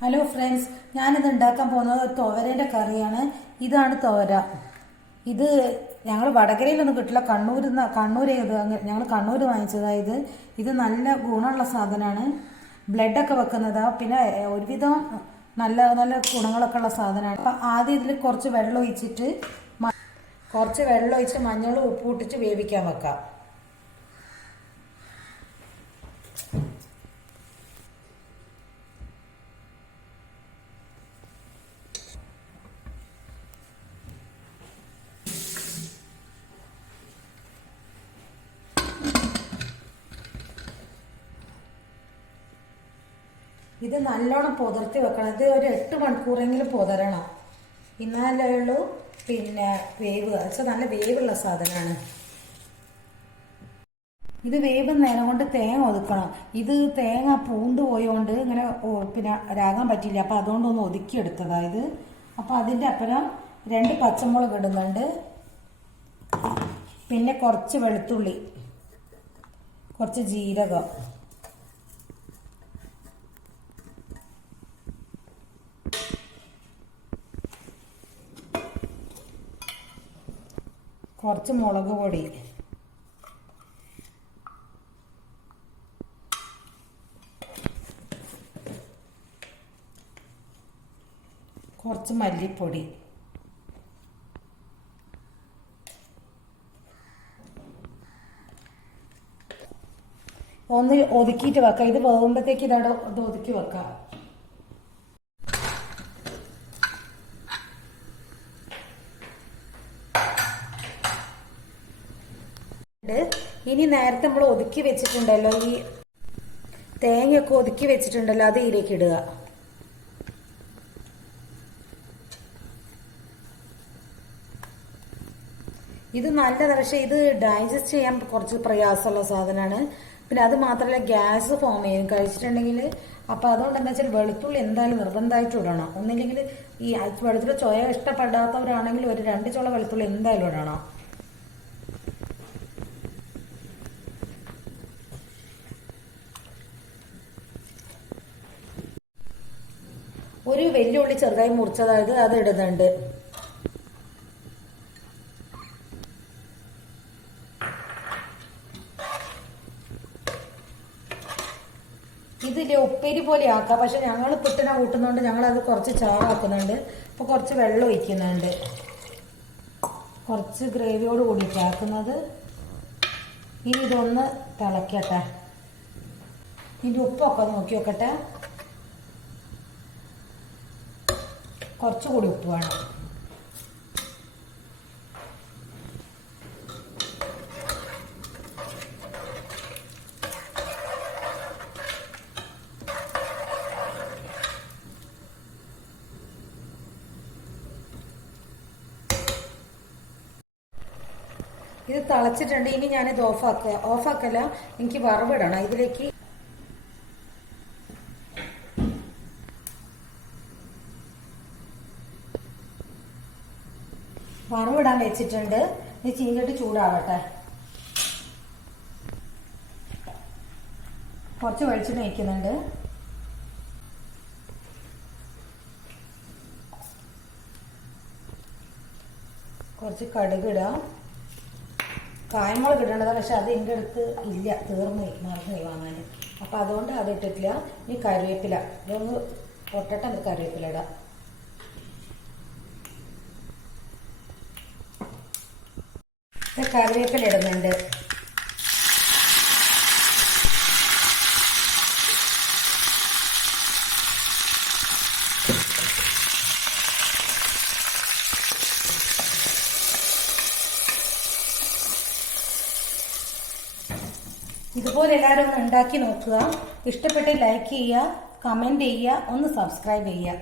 Hello friends, ഞാനിത് ഉണ്ടാക്കാൻ പോകുന്നത് ഒരു തുവരേൻ്റെ കറിയാണ്. ഇതാണ് തുവര. ഇത് ഞങ്ങൾ വടകരയിലൊന്നും കിട്ടില്ല, കണ്ണൂർ ഞങ്ങൾ കണ്ണൂർ വാങ്ങിച്ചതാണ്. ഇത് നല്ല ഗുണമുള്ള സാധനമാണ്. ബ്ലഡൊക്കെ വെക്കുന്നതാണ്. പിന്നെ ഒരുവിധം നല്ല നല്ല ഗുണങ്ങളൊക്കെ ഉള്ള സാധനമാണ്. അപ്പം ആദ്യം ഇതിൽ കുറച്ച് വെള്ളം ഒഴിച്ച് മഞ്ഞളും ഉപ്പും ഇട്ടിട്ട് വേവിക്കാൻ വെക്കാം. ഇത് നല്ലോണം പുതർത്തി വെക്കണം. ഇത് ഒരു 8 മണിക്കൂറെങ്കിലും പുതരണം, എന്നാലേ ഉള്ളൂ പിന്നെ വേവ്. വെച്ചാൽ നല്ല വേവുള്ള സാധനമാണ്. ഇത് വേവുന്ന നേരം കൊണ്ട് തേങ്ങ ഒതുക്കണം. ഇത് തേങ്ങ പൂണ്ട് പോയോണ്ട് ഇങ്ങനെ പിന്നെ രാകാൻ പറ്റില്ല. അപ്പം അതുകൊണ്ടൊന്ന് ഒതുക്കിയെടുത്തതാണ്. അപ്പം അതിൻ്റെ അപ്പുറം 2 പച്ചമുളക് ഇടുന്നുണ്ട്. പിന്നെ കുറച്ച് വെളുത്തുള്ളി, കുറച്ച് ജീരകം, കുറച്ച് മുളക് പൊടി, കുറച്ച് മല്ലിപ്പൊടി, ഒന്ന് ഒതുക്കിയിട്ട് വെക്കാം. ഇത് വേകുമ്പോഴത്തേക്ക് ഇത് ഒതുക്കി വെക്കാം. ഇനി നേരത്തെ നമ്മൾ ഒതുക്കി വെച്ചിട്ടുണ്ടല്ലോ, ഈ തേങ്ങയൊക്കെ ഒതുക്കി വെച്ചിട്ടുണ്ടല്ലോ, അത് ഇതിലേക്ക് ഇടുക. ഇത് നല്ലതാണ്, പക്ഷെ ഇത് ഡൈജസ്റ്റ് ചെയ്യാൻ കുറച്ച് പ്രയാസമുള്ള സാധനമാണ്. പിന്നെ അത് മാത്രമല്ല, ഗ്യാസ് ഫോം ചെയ്യും കഴിച്ചിട്ടുണ്ടെങ്കിൽ. അപ്പം അതുകൊണ്ട് എന്താ വെച്ചാൽ വെളുത്തുള്ളി എന്തായാലും നിർബന്ധമായിട്ട് ഇടണം. ഒന്നില്ലെങ്കിൽ ഈ വെളുത്തുള്ളി ചൊയ ഇഷ്ടപ്പെടാത്തവരാണെങ്കിൽ ഒരു 2 ചുള വെളുത്തുള്ളി എന്തായാലും ഇടണം. ഒരു വലിയ ഉള്ളി ചെറുതായി മുറിച്ചതായത് അത് ഇടുന്നുണ്ട്. ഇതില്ലേ ഉപ്പേരി പോലെ ആക്കാം, പക്ഷെ ഞങ്ങൾ പുട്ടിനെ കൂട്ടുന്നതുകൊണ്ട് ഞങ്ങളത് കുറച്ച് ചാറാക്കുന്നുണ്ട്. അപ്പോൾ കുറച്ച് വെള്ളം ഒഴിക്കുന്നുണ്ട്, കുറച്ച് ഗ്രേവിയോട് കൂടിയിട്ടാക്കുന്നത്. ഇനി ഇതൊന്ന് തിളക്കട്ടെ. ഇതിൻ്റെ ഉപ്പൊക്കെ നോക്കി നോക്കട്ടെ. കുറച്ചുകൂടി ഉപ്പ് വേണം. ഇത് തിളച്ചിട്ടുണ്ട്. ഇനി ഞാനിത് ഓഫാക്കല്ല, എനിക്ക് വറവിടണം. ഇതിലേക്ക് വറവിടാൻ വെച്ചിട്ടുണ്ട്. ഇനി ചീഞ്ചട്ടി ചൂടാവട്ടെ. കുറച്ച് വെളിച്ചെണ്ണ ഒഴിക്കുന്നുണ്ട്. കുറച്ച് കടുക് ഇടാം. കായമുളക് ഇടേണ്ടതാണ്, പക്ഷെ അത് എൻ്റെ അടുത്ത് ഇല്ല, മറന്നു വാങ്ങാൻ. അപ്പം അതുകൊണ്ട് അത് ഇട്ടിട്ടില്ല. ഇനി കറിവേപ്പില ഇതൊന്ന് പൊട്ടട്ടെ. കറിവേപ്പില ഇടാം. കറിവേപ്പില ഇടുന്നുണ്ട്. ഇതുപോലെ എല്ലാവരും ഒന്ന് ഉണ്ടാക്കി നോക്കുക. ഇഷ്ടപ്പെട്ട് ലൈക്ക് ചെയ്യുക, കമൻറ്റ് ചെയ്യുക, ഒന്ന് സബ്സ്ക്രൈബ് ചെയ്യുക.